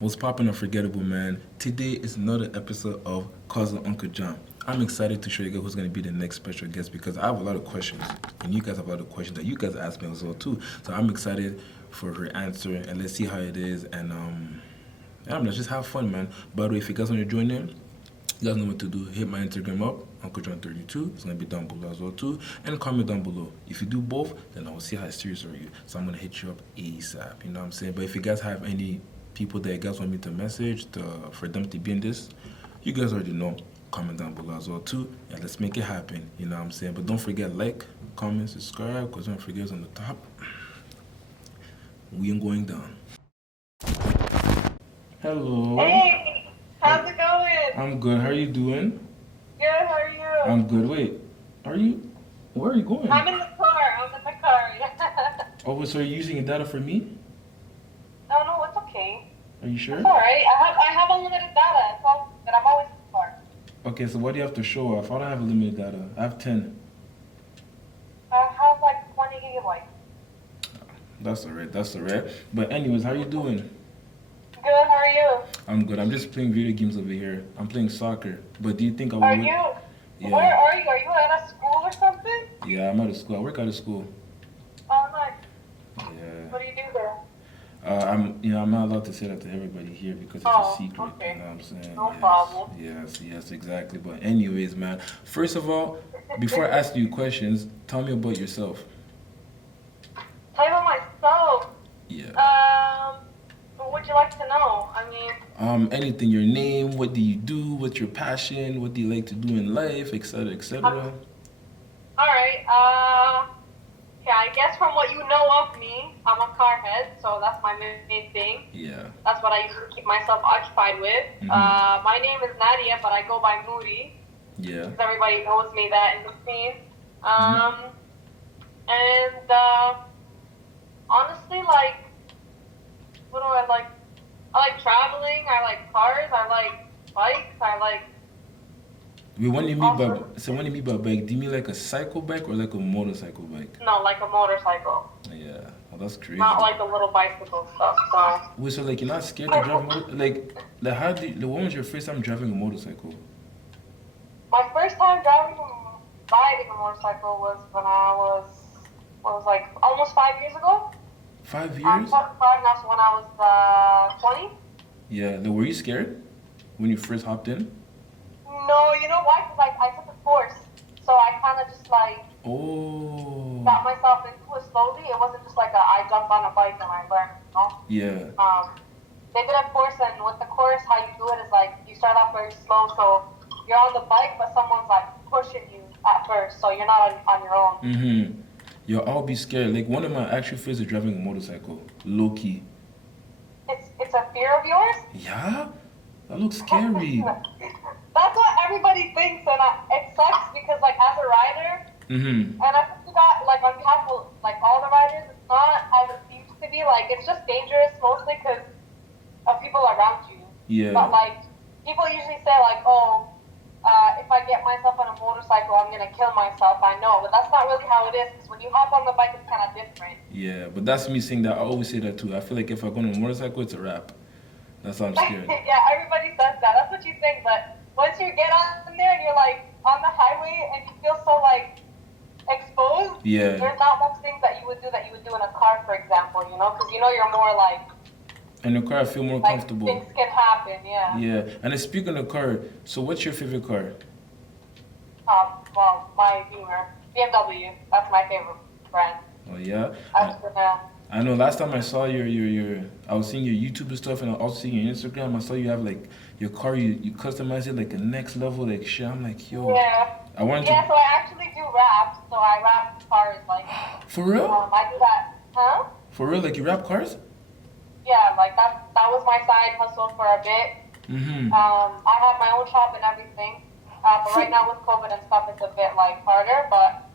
What's poppin' Unforgettable, man? Today is another episode of Cousin Uncle John. I'm excited to show you guys who's gonna be the next special guest because I have a lot of questions, and you guys have a lot of questions that you guys ask me as well too. So I'm excited for her answer, and let's see how it is. And yeah, let's just have fun, man. By the way, if you guys want to join in, you guys know what to do. Hit my Instagram up, Uncle John 32. It's gonna be down below as well too, and comment down below. If you do both, then I will see how serious are you. So I'm gonna hit you up ASAP. You know what I'm saying? But if you guys have any people that you guys want me to message for them to be in this, you guys already know. Comment down below as well too, and let's make it happen. You know what I'm saying? But don't forget like, comment, subscribe, because don't forget on the top. We ain't going down. Hello. Hey, how's it going? I'm good. How are you doing? Good, how are you? I'm good. Wait, are you? Where are you going? I'm in the car. Oh, so you're using your data for me? No, no, it's okay. Are you sure? It's alright. I have unlimited data. It's all good. I'm always in the car. Okay, so what do you have to show off? I don't have limited data. I have 10. I have like 20 gigabytes. That's alright. That's alright. But anyways, how are you doing? Good, how are you? I'm good. I'm just playing video games over here. I'm playing soccer. But do you think I will? Are you? Yeah. Where are you? Are you at a school or something? Yeah, I'm out of school. I work out of school. Oh, nice. Yeah. What do you do there? I'm not allowed to say that to everybody here because it's a secret. Okay. You know what I'm saying? No problem. Yes, exactly. But anyways, man. First of all, before I ask you questions, tell me about yourself. Tell you about myself. Yeah. What would you like to know? I mean, Anything. Your name. What do you do? What's your passion? What do you like to do in life, etc., etc. All right. Yeah, I guess from what you know of me, I'm a car head, so that's my main thing. Yeah. That's what I usually keep myself occupied with. Mm-hmm. My name is Nadia, but I go by Moodye. Yeah. Because everybody knows me that in the scene. And honestly, like, what do I like? I like traveling. I like cars. I like bikes. I like. Wait, when you mean by bike, do you mean like a cycle bike or like a motorcycle bike? No, like a motorcycle. Yeah, well, that's crazy. Not like the little bicycle stuff. So. Wait, so like you're not scared to drive when was your first time driving a motorcycle? My first time riding a motorcycle was when I was like almost 5 years ago. 5 years? I'm 5 now, so when I was 20. Yeah, were you scared when you first hopped in? No, you know why? Because I took a course, so I kind of just like got myself into it slowly. It wasn't just like I jumped on a bike and I learned, you know? Yeah. They did a course, and with the course, how you do it is like you start off very slow, so you're on the bike, but someone's like pushing you at first, so you're not on your own. Mm-hmm. Yo, I'll be scared. Like one of my actual fears is driving a motorcycle, low key. It's a fear of yours? Yeah, that looks scary. That's what everybody thinks, and it sucks because, like, as a rider, Mm-hmm. and I think that, like, on behalf of, like, all the riders, it's not as it seems to be. Like, it's just dangerous mostly because of people around you. Yeah. But, like, people usually say, like, oh, if I get myself on a motorcycle, I'm going to kill myself. I know, but that's not really how it is, because when you hop on the bike, it's kind of different. Yeah, but that's me saying that. I always say that too. I feel like if I go on a motorcycle, it's a wrap. That's why I'm scared. Yeah, everybody says that. That's what you think, but once you get on there and you're like on the highway and you feel so like exposed, yeah, there's not much things that you would do in a car, for example, you know, because you know you're more like. In the car, I feel more comfortable. Things can happen, yeah. Yeah, and then speaking of car, so what's your favorite car? Well, my BMW. That's my favorite brand. Oh yeah. Yeah. I know. Last time I saw I was seeing your YouTube and stuff, and I was also seeing your Instagram. I saw you have like your car, you customize it like a next level, like shit. I'm like, yo. Yeah. So I actually do rap. So I rap cars, like. For real? I do that. Huh? For real? Like you rap cars? Yeah, like that was my side hustle for a bit. Mm-hmm. I have my own shop and everything. But right now with COVID and stuff, it's a bit like harder. But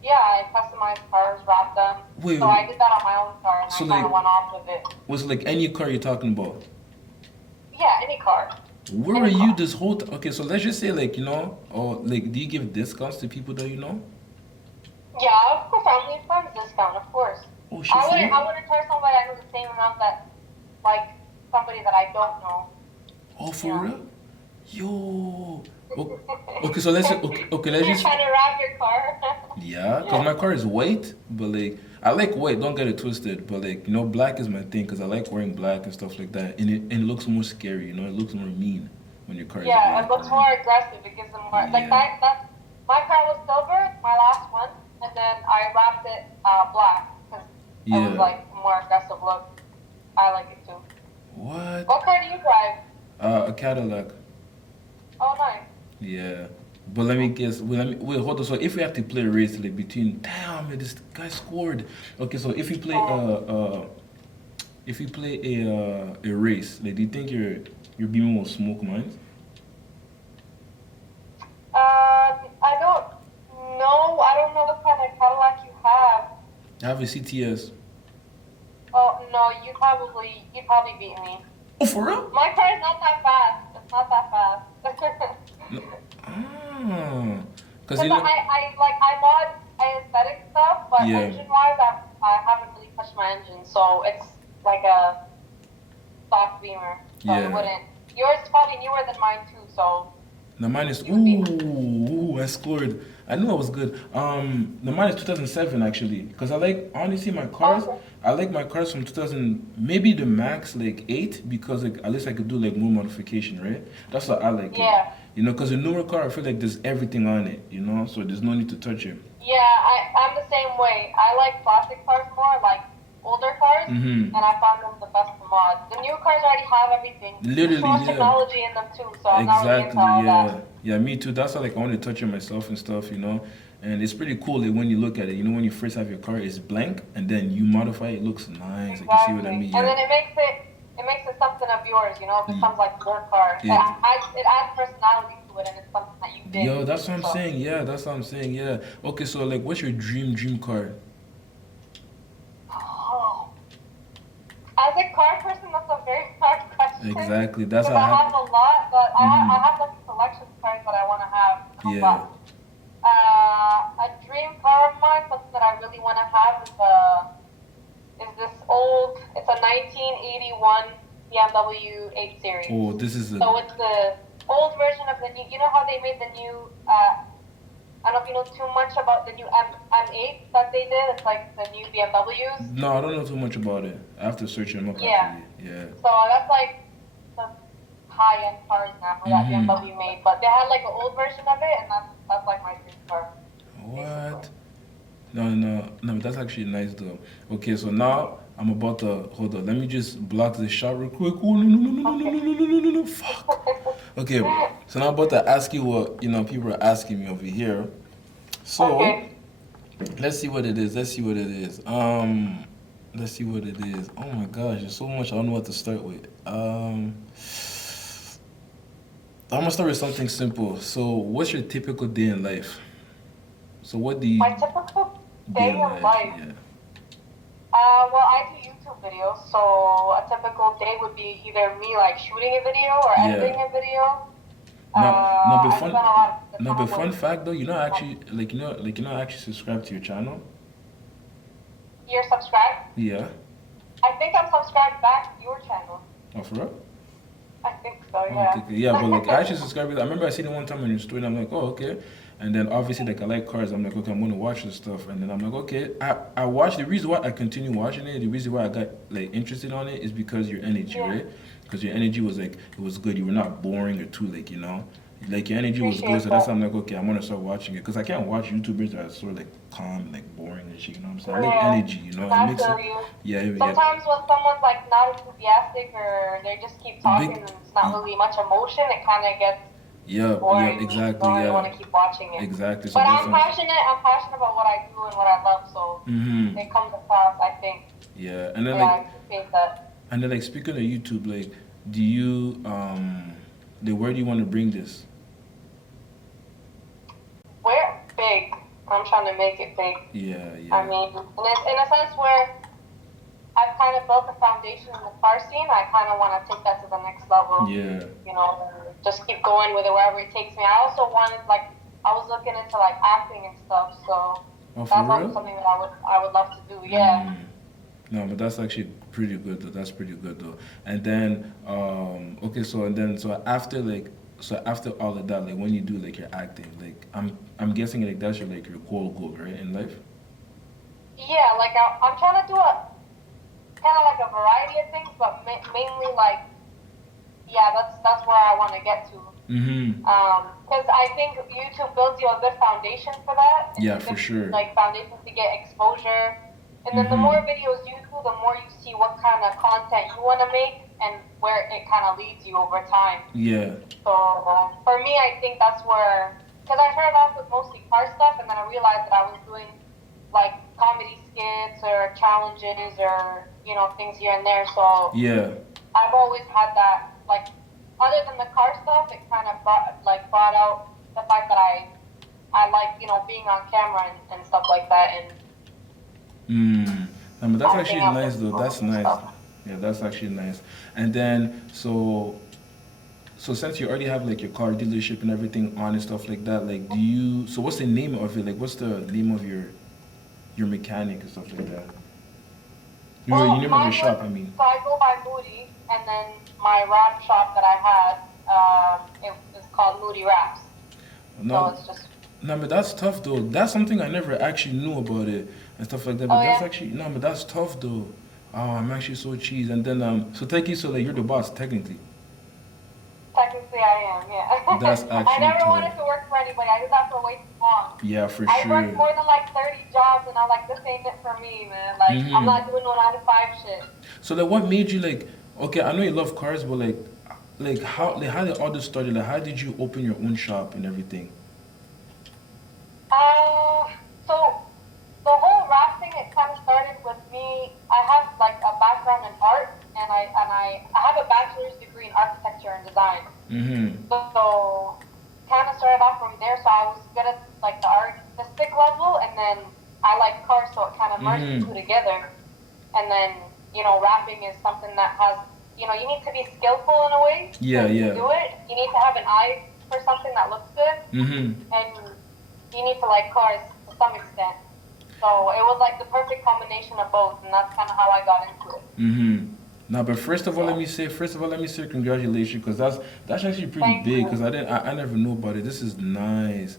yeah, I customize cars, wrap them. Wait, so I did that on my own car, and so I kind of went off with it. Was it like any car you're talking about? Yeah, any car. Where were you this whole time? Okay, so let's just say like, like do you give discounts to people that you know? Yeah, of course, family and friends discount, of course. Oh shit. I wouldn't charge somebody I know the same amount that, like, somebody that I don't know. Oh, for real? Yo. Okay, so let's let's You're just trying to wrap your car. yeah, cause my car is white, but like I like white. Don't get it twisted, but like black is my thing, cause I like wearing black and stuff like that, and it looks more scary. It looks more mean when your car is Yeah, black. it looks more aggressive. It gives them more like Yeah. that. My car was silver, my last one, and then I wrapped it black because it was Yeah. like a more aggressive look. I like it too. What? What car do you drive? A Cadillac. Oh, nice. Yeah. But let me guess. Wait, hold on. So if we have to play a race like between, damn, man, this guy scored. Okay, so if you play a race, like, do you think your beamer will smoke mine? I don't know. I don't know what kind of Cadillac you have. I have a CTS. Oh no, you'd probably beat me. Oh, for real? My car is not that fast. It's not that fast. No. Ah. Cause Because I mod aesthetic stuff, but Yeah. engine wise, I haven't really touched my engine, so it's like a stock Beamer. So Yeah. it wouldn't. Yours is probably newer than mine too, so. The mine is You would be- I scored. I knew I was good. The mine is 2007 actually, because I like honestly my cars. Okay. I like my cars from 2000, maybe the max like 8, because like at least I could do like more modification, right? That's what I like. Yeah. Because a newer car, I feel like there's everything on it, so there's no need to touch it. Yeah, I'm the same way. I like classic cars more, like older cars, Mhm. and I found them the best to mod. The new cars already have everything. Literally, There's so much yeah. technology in them too, so I'm not really into Exactly, all yeah. that. Yeah, me too. That's why like I want to touch it myself and stuff, And it's pretty cool like, when you look at it, when you first have your car, it's blank, and then you modify it, looks nice. Like, you see what I mean? And then it makes it something of yours, It becomes like your car. Yeah. It adds personality to it, and it's something that you did. Yo, that's what I'm So- saying. Yeah, that's what I'm saying. Yeah. Okay, so like, what's your dream car? Oh. As a car person, that's a very hard question. Exactly. That's Because how I have a lot, but I have like a selection of cars that I want to have. Yeah. But, a dream car of mine, something that I really want to have is this old. It's a 1981 BMW 8 Series. Oh, this is So it's the old version of the new. You know how they made the new. I don't know if you know too much about the new M8 that they did. It's like the new BMWs. No, I don't know too much about it. I have to search them up. Yeah. Actually. Yeah. So that's like the high-end cars now that BMW made. But they had like an old version of it, and that's like my dream car. What? No, but that's actually nice though. Okay, so now I'm about to hold on. Let me just block this shot real quick. Oh no, fuck. Okay, so now I'm about to ask you what people are asking me over here. So Okay. let's see what it is. Let's see what it is. Oh my gosh, there's so much I don't know what to start with. I'm gonna start with something simple. So what's your typical day in life? So what do you My typical day in life. Yeah. Well, I do YouTube videos, so a typical day would be either me like shooting a video or Yeah. editing a video. No, I spend a lot of the but time fun with- fact though, you're not actually subscribed to your channel. You're subscribed? Yeah. I think I'm subscribed back to your channel. Oh, for real? I think so, yeah. Okay. Yeah, but like I actually subscribed. I remember I seen it one time on your story, and I'm like, oh, okay. And then obviously like I like cars. I'm like, okay, I'm gonna watch this stuff. And then I'm like, okay. I watched. The reason why I continue watching it, the reason why I got like interested on it is because your energy, right? Because your energy was like it was good. You were not boring or too like like your energy was good. So that's why I'm like, okay, I'm gonna start watching it because I can't watch YouTubers that are sort of like calm, like boring and shit. You know what I'm saying? I like energy. I It makes feel it. you. Yeah. Sometimes when someone's like not enthusiastic or they just keep talking and it's not really much emotion, it kind of gets boring. Exactly. You don't really want to keep watching it. Exactly. So But that's I'm passionate about what I do and what I love, so it comes across, I think. Yeah, and then I appreciate that. and then like speaking of YouTube, like, do you where do you want to bring this? We're big. I'm trying to make it big. Yeah. I mean, in a sense where I've kind of built a foundation in the car scene, I kind of want to take that to the next level. Yeah. Just keep going with it wherever it takes me. I also wanted, I was looking into acting and stuff, so Oh, for that's also real? something that I would love to do. Yeah. No, but that's actually pretty good though. That's pretty good though. And then, okay, so after so after all of that, like when you do like your acting, like I'm guessing like that's your goal, right, in life. Yeah, like I'm trying to do a kind of like a variety of things, but mainly like yeah, that's where I want to get to. Mm-hmm. Because I think YouTube builds you a good foundation for that. It's Yeah, a for good sure. like foundation to get exposure. And then the Mm-hmm. more videos you do, the more you see what kind of content you want to make and where it kind of leads you over time. Yeah. So for me, I think that's where, because I started off with mostly car stuff, and then I realized that I was doing like comedy skits or challenges or things here and there. So Yeah. I've always had that, like, other than the car stuff, it kind of brought out the fact that I like being on camera and stuff like that, and Mm. No, but that's acting actually out nice with though. people That's and nice. stuff. Yeah, that's actually nice. And then so since you already have like your car dealership and everything on and stuff like that, like so what's the name of it? Like what's the name of your mechanic and stuff like that? Your Well, name of your mine was, shop, I mean. so I go by Moodye, and then my rap shop that I had, it was called Moodye Raps. So No, it's just, no, but that's tough though. That's something I never actually knew about it and stuff like that. oh But that's yeah, actually no, but that's tough though. Oh, I'm actually so cheese. And then so technically, so like you're the boss technically. technically I am, That's yeah. I actually never tough. wanted to work for anybody. I did that for way too long. Yeah, for I worked sure. more than like 30 jobs, and I'm like, this ain't it for me, man. Like, I'm Mm-hmm. not doing no 9 to 5 shit. So like, what made you like? Okay, I know you love cars, but how did all this started? Like, how did you open your own shop and everything? So the whole rap thing, it kind of started with me. I have like a background in art, and I have a bachelor's degree in architecture and design. Mm-hmm. So kind of started off from there. So I was good at like the artistic level, and then I like cars, so it kind of merged the Mm-hmm. two together. And then rapping is something that has you need to be skillful in a way Yeah, to yeah. do it. You need to have an eye for something that looks good, Mm-hmm. and you need to like cars to some extent. So it was like the perfect combination of both, and that's kind of how I got into it. Mm-hmm. Now, but Yeah. first of all, let me say congratulations, because that's actually pretty Thank big. you. Because I never knew about it. This is nice.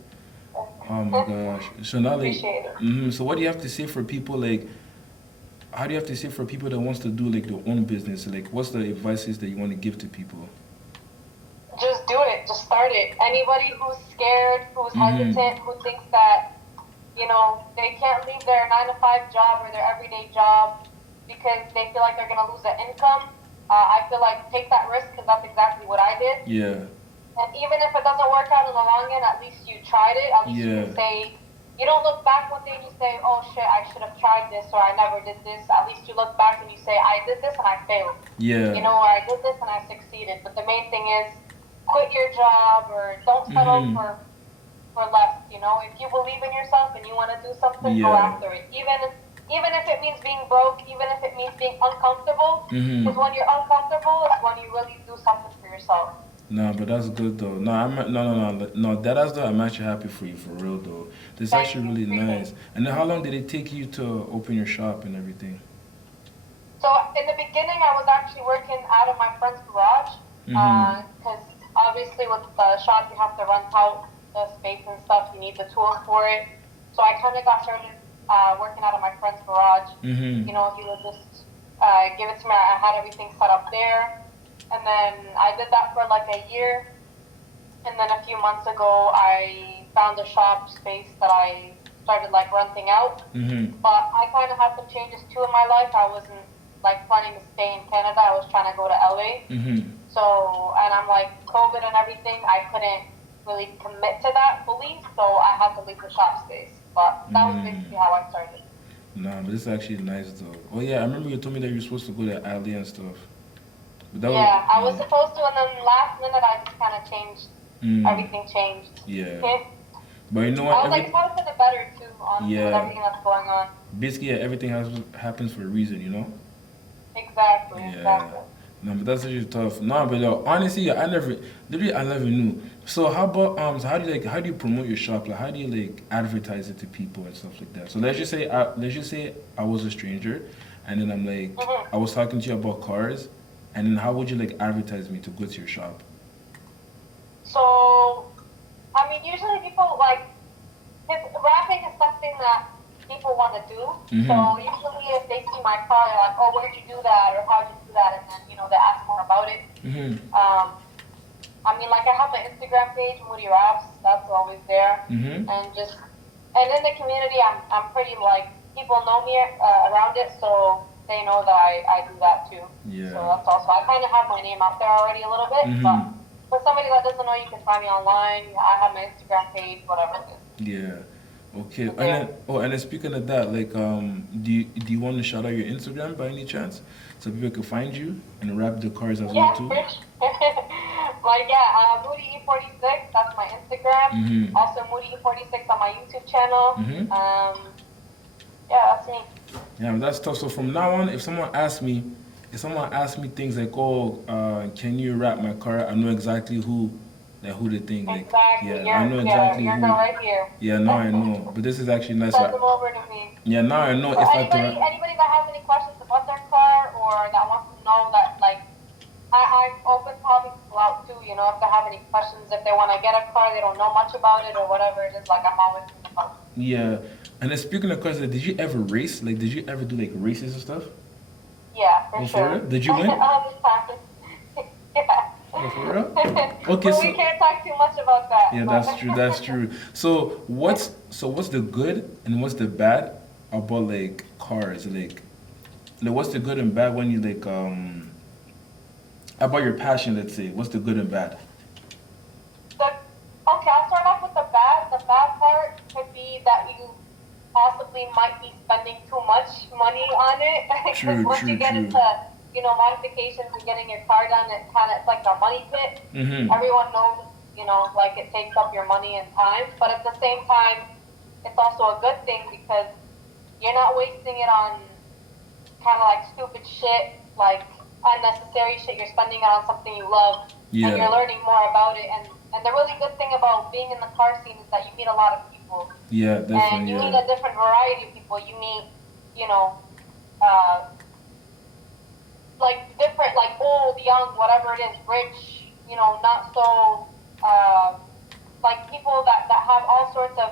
Oh my gosh. So now, like, Appreciate it. so what do you have to say for people like? How do you have to say for people that wants to do like their own business? Like, what's the advices that you want to give to people? Just do it. Just start it. Anybody who's scared, who's Mm-hmm. hesitant, who thinks that they can't leave their 9 to 5 job or their everyday job because they feel like they're gonna lose their income. I feel like take that risk because that's exactly what I did. Yeah. And even if it doesn't work out in the long end, at least you tried it. At least you Yeah. can say, you don't look back one day and you say, oh shit, I should have tried this or I never did this. At least you look back and you say, I did this and I failed. Yeah. Or I did this and I succeeded. But the main thing is, quit your job or don't settle Mm-hmm. for less. If you believe in yourself and you want to do something, go Yeah. after it. Even if it means being broke, even if it means being uncomfortable, Mm-hmm. because when you're uncomfortable, it's when you really do something for yourself. No, but that's good though. No, no. That is though. I'm actually happy for you for real though. This is Thank actually you. really Appreciate nice. it. And then how long did it take you to open your shop and everything? So in the beginning, I was actually working out of my friend's garage Mm-hmm. because obviously with the shop you have to rent out the space and stuff. You need the tools for it. So I kind of got started working out of my friend's garage. Mm-hmm. He would just give it to me. I had everything set up there, and then I did that for like a year. And then a few months ago, I found a shop space that I started like renting out. Mm-hmm. But I kind of had some changes too in my life. I wasn't like planning to stay in Canada. I was trying to go to LA. Mm-hmm. So, and I'm like COVID and everything. I couldn't really commit to that fully. So I had to leave the shop space. But that was basically how I started. Nah, but it's actually nice though. Oh yeah, I remember you told me that you were supposed to go to Ali and stuff. But that was Yeah, I was yeah. supposed to, and then last minute I just kind of changed. Mm, Everything changed. yeah. I But you know what? was like, it's probably for the better too, honestly, with Yeah. everything that's going on. Basically, yeah, everything happens for a reason, you know? Exactly, Yeah. exactly. No, but that's actually tough. No, but honestly, yeah, literally, I never knew. So how about so how do you promote your shop? Like, how do you like advertise it to people and stuff like that? So let's just say I was a stranger, and then I'm like, Mm-hmm. I was talking to you about cars, and then how would you like advertise me to go to your shop? So, I mean, usually people like, rapping is something that people want to do. So Mm-hmm. usually if they see my car, they're like, oh, where'd you do that? Or how'd you do that? And then, they ask more about it. Mm-hmm. I mean, like I have my Instagram page, Moodye Raps. That's always there. Mm-hmm. And in the community, I'm pretty like, people know me around it. So they know that I do that too. So Yeah. that's also, I kind of have my name out there already a little bit. But Mm-hmm. for somebody that doesn't know, you can find me online. I have my Instagram page, whatever it is. Yeah. Okay. And Yeah. then speaking of that, like do you want to shout out your Instagram by any chance? So people can find you and rap the cars as well Yeah, too? for sure. Like, yeah, Moodye46, that's my Instagram. Mm-hmm. Also, Moodye46 on my YouTube channel. Mm-hmm. Yeah, that's me. Yeah, that's tough. So from now on, if someone asks me things like, "Oh, can you rap my car?" I know exactly who they think. Like, Exactly. yeah, I know exactly You're who. right here. Yeah, now I know. But this is actually nice. Send them over to me. Yeah, now I know So if I have to rap. anybody that has any questions about their car or that wants to know that, like, I'm open to helping people out too. If they have any questions, if they want to get a car, they don't know much about it or whatever it is. Like, I'm always to help. Yeah, and then speaking of cars, like, did you ever race? Like, did you ever do like races and stuff? Yeah, for Oh, sure. for real? Did you win? All the time. Yeah. Oh, for real? Okay, But we so can't talk too much about that. yeah, but- that's true. That's true. So what's the good and what's the bad about like cars? Like what's the good and bad when you like about your passion? Let's say what's the good and bad? Okay, I'll start off with the bad. The bad part could be that you possibly might be spending too much money on it. True, Because once true, you get true. into, modifications and getting your car done, it's like a money pit. Mm-hmm. Everyone knows, like it takes up your money and time. But at the same time, it's also a good thing because you're not wasting it on kind of like stupid shit, like unnecessary shit. You're spending it on something you love, Yeah. and you're learning more about it. And the really good thing about being in the car scene is that you meet a lot of people, Yeah, and definitely. you meet Yeah. a different variety of people. You meet, uh, like different, like old, young, whatever it is, rich, not so, like people that have all sorts of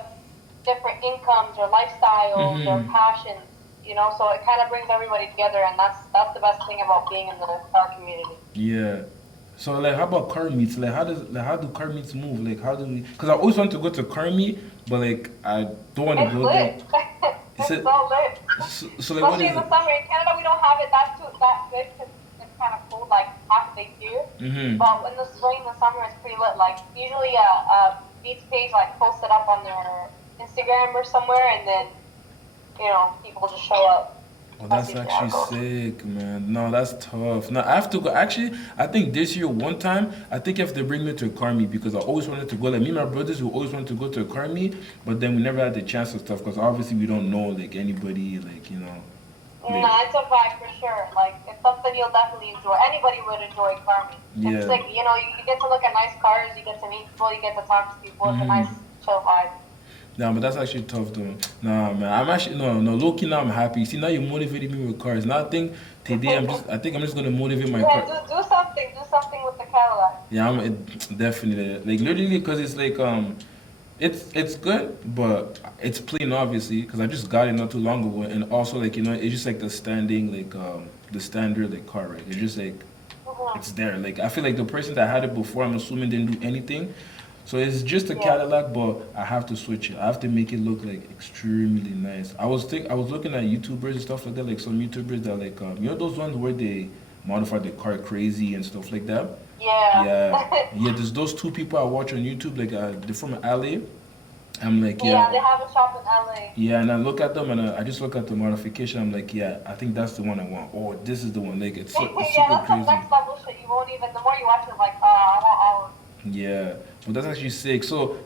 different incomes or lifestyles or Mm-hmm. passions. So it kind of brings everybody together, and that's the best thing about being in the car community. Yeah. So like, how about car meets? Like, how do car meets move? Like, how do we? Because I always want to go to car meet, but like, I don't want to It's go there. lit. Is It's it? so lit. So like, what Especially is in the it? summer. In Canada, we don't have it that good because it's kind of cold like half the year. Mm-hmm. But in the spring, the summer is pretty lit. Like usually a beach page like posts it up on their Instagram or somewhere, and then people just show up. Oh, that's usually actually how it goes. sick, man. No, that's tough. No, I have to go. Actually, I think this year, one time, I think you have to bring me to a car meet because I always wanted to go. Like, me and my brothers, we always wanted to go to a car meet, but then we never had the chance and stuff because obviously we don't know, like, anybody, like, like, No, it's a vibe for sure. Like it's something you'll definitely enjoy. Anybody would enjoy car meet. Yeah. It's like you get to look at nice cars, you get to meet people, you get to talk to people. It's a nice chill vibe. nah, but that's actually tough, though. Nah, man. I'm actually, no, low-key now I'm happy. See, now you motivated me with cars. Now today I think I'm just going to motivate my Yeah, car. do something with the Cadillac. Yeah, definitely. Like, literally, because it's like, it's good, but it's plain obviously because I just got it not too long ago, and also like it's just like the standard like car, right? It's just like it's there. Like I feel like the person that had it before, I'm assuming didn't do anything, so it's just a Yeah. Cadillac, but I have to switch it. I have to make it look like extremely nice. I was looking at YouTubers and stuff like that, like some YouTubers that like those ones where they modify the car crazy and stuff like that. Yeah. Yeah. There's those two people I watch on YouTube, like they're from LA. I'm like, Yeah, they have a shop in LA. yeah, and I look at them and I just look at the modification. I'm like, yeah, I think that's the one I want. Oh, this is the one. Like, it's Yeah, super that's some crazy. next level shit. You won't even. The more you watch it, like, I want all of them. Yeah, but that's actually sick. So,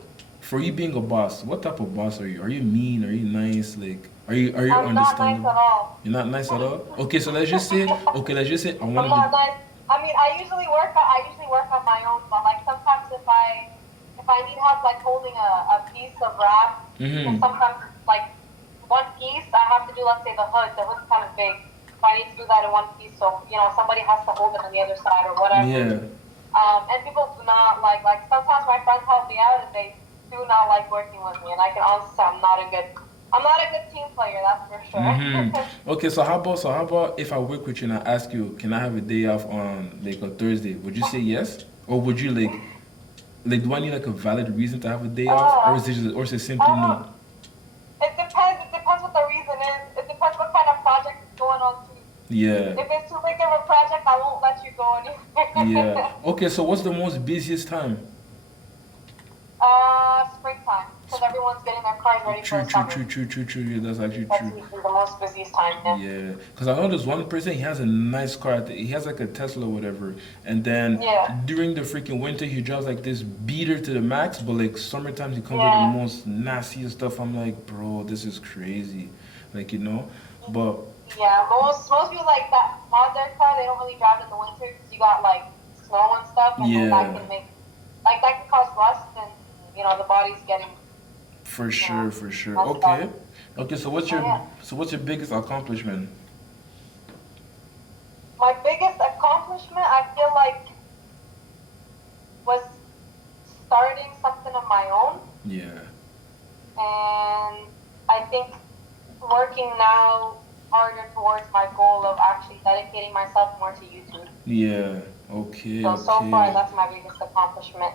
for you being a boss, what type of boss are you? Are you mean? Are you nice? Like, are you I'm not nice understanding? at all. You're not nice at all. Okay, so let's just say, I I'm wanted not to. nice. I mean, I usually work on my own, but like sometimes if I need help like holding a piece of wrap, Mhm. and sometimes it's like one piece, I have to do, let's say the hood. The hood's kind of big, so I need to do that in one piece. So somebody has to hold it on the other side or whatever. Yeah. And people do not like sometimes my friends help me out and they do not like working with me, and I can honestly say I'm not a good team player, that's for sure. Okay, so how about if I work with you and I ask you, can I have a day off on like a Thursday? Would you say yes, or would you like do I need like a valid reason to have a day off, or is it simply no? It depends. It depends what the reason is. It depends what kind of project is going on too. Yeah. If it's too big of a project, I won't let you go anywhere. Yeah. Okay, so what's the most busiest time? Springtime, because everyone's getting their cars ready for summer. True. Yeah, that's actually That's true. usually the most busiest time. Yeah, because I know there's one person, he has a nice car. He has like a Tesla or whatever. And then during the freaking winter, he drives like this beater to the max. But like summertime, he comes with the most nastiest stuff. I'm like, bro, this is crazy. Like, but. Yeah, most people like that mod their car. They don't really drive in the winter because you got like snow and stuff. And then that can make, that can cause rust and, the body's getting. For sure. Okay. So what's your biggest accomplishment? My biggest accomplishment, I feel like, was starting something of my own. Yeah. And I think working now harder towards my goal of actually dedicating myself more to YouTube. Yeah. Okay. So far, that's my biggest accomplishment.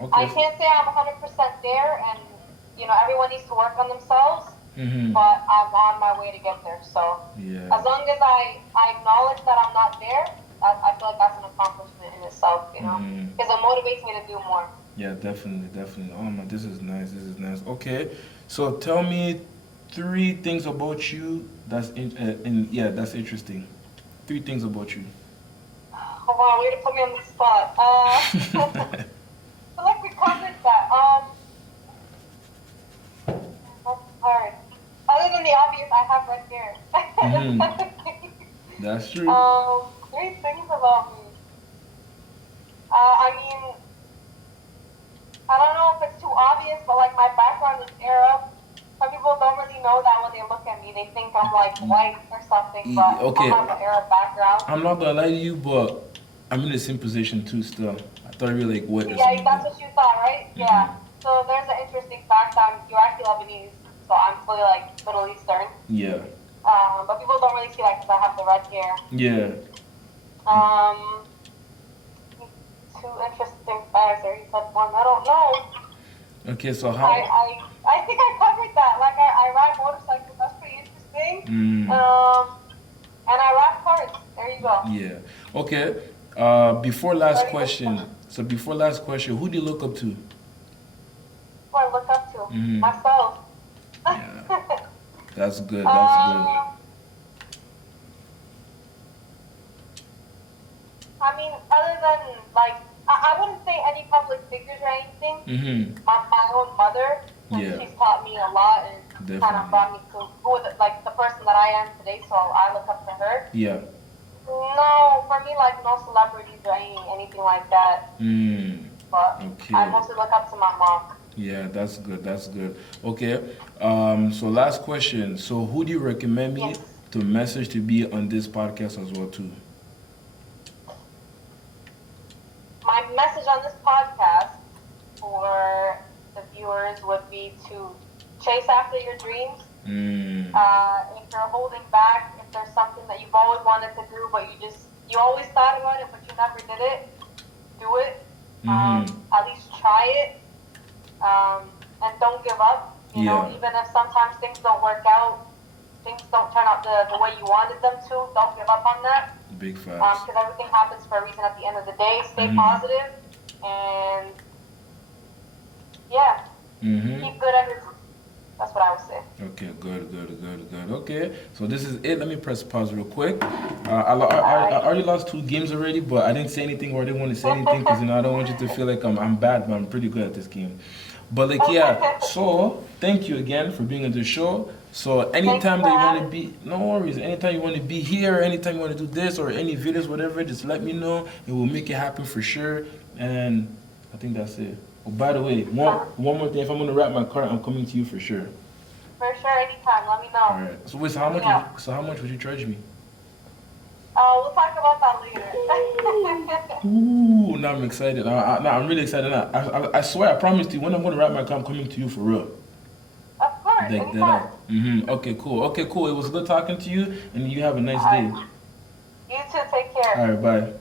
Okay. I can't say I'm 100% there, and everyone needs to work on themselves. But I'm on my way to get there. So as long as I acknowledge that I'm not there, I feel like that's an accomplishment in itself. Because it motivates me to do more. Yeah, definitely. Oh man, this is nice. Okay, so tell me 3 things about you that's that's interesting. 3 things about you. Oh wow, way to put me on the spot. I feel like we covered that. That's hard. Other than the obvious, I have red hair. That's true. 3 things about me. I mean, I don't know if it's too obvious, but like my background is Arab. Some people don't really know that when they look at me. They think I'm like white or something, but okay. I have an Arab background. I'm not gonna lie to you, but I'm in the same position too still. I thought you were like what? Yeah, that's what you thought, right? Yeah. So there's an interesting fact. You're actually Lebanese, so I'm fully like Middle Eastern. Yeah. But people don't really see that because I have the red hair. Yeah. 2 interesting facts. Or you said 1. I don't know. Okay, so how? I think I covered that. Like I ride motorcycles. That's pretty interesting. And I rap cars. There you go. Yeah. Okay. Before last question. So before last question, who do you look up to? Who I look up to? Myself. Yeah. That's good. I mean, other than like, I wouldn't say any public figures or anything. My own mother, she's taught me a lot and kind of brought me to like the person that I am today. So I look up to her. Yeah. No, for me, like no celebrities or anything like that. But I mostly look up to my mom. Yeah, that's good. Okay. So last question. So who do you recommend me to message to be on this podcast as well too? My message on this podcast for the viewers would be to chase after your dreams. If you're holding back, if there's something that you've always wanted to do, but you always thought about it, but you never did it, do it. At least try it. And don't give up. You know, even if sometimes things don't work out, things don't turn out the way you wanted them to, don't give up on that. Big facts. Because everything happens for a reason at the end of the day. Stay positive and keep good energy. That's what I would say. Okay, good. Okay, so this is it. Let me press pause real quick. I already lost 2 games already, but I didn't say anything or I didn't want to say anything because I don't want you to feel like I'm bad, but I'm pretty good at this game. But so thank you again for being on the show. So anytime that you want to be, no worries. Anytime you want to be here, anytime you want to do this or any videos, whatever, just let me know. It will make it happen for sure. And I think that's it. Oh, by the way, one more thing. If I'm gonna wrap my car, I'm coming to you for sure. For sure, anytime. Let me know. All right. So wait, how much would you charge me? We'll talk about that later. Ooh, now I'm excited. I'm really excited. I swear, I promised you, when I'm going to wrap my car, I'm coming to you for real. Of course, Like anytime. that. Okay, cool. Okay, cool. It was good talking to you, and you have a nice day. You too, take care. All right, bye.